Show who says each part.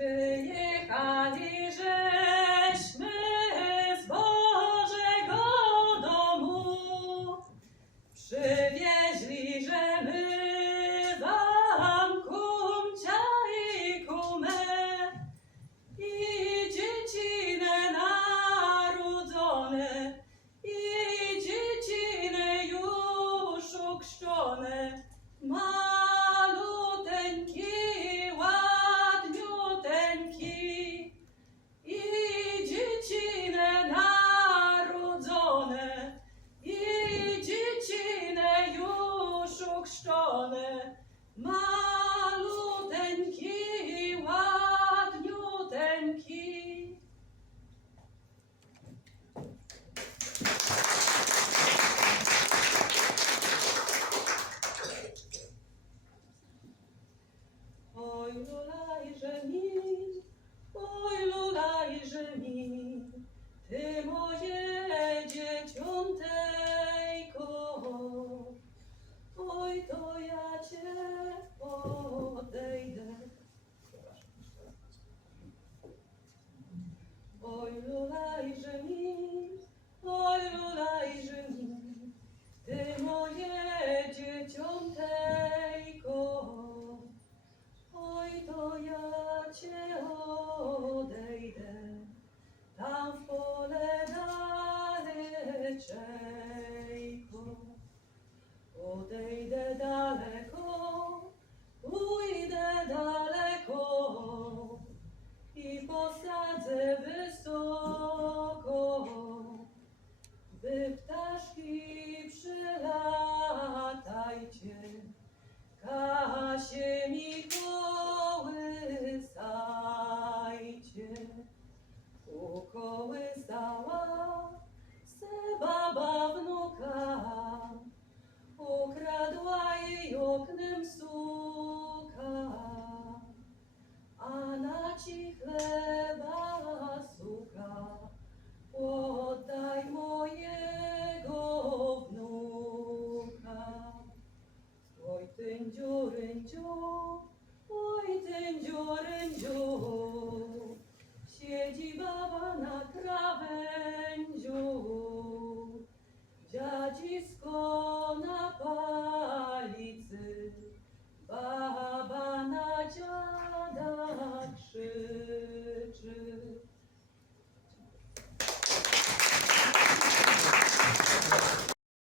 Speaker 1: Żyje maluteńki, ładniuteńki. Oj, lulajże mi, oj, lulajże mi, ty moje. Oj, to ja cię odejdę. Oj, lulajże mi, braci chleba sucha, podaj mojego wnuka. Oj, tędziu, rędziu, oj, tędziu, rędziu, siedzi baba na krawędziu, dziadzisko na palicy, baba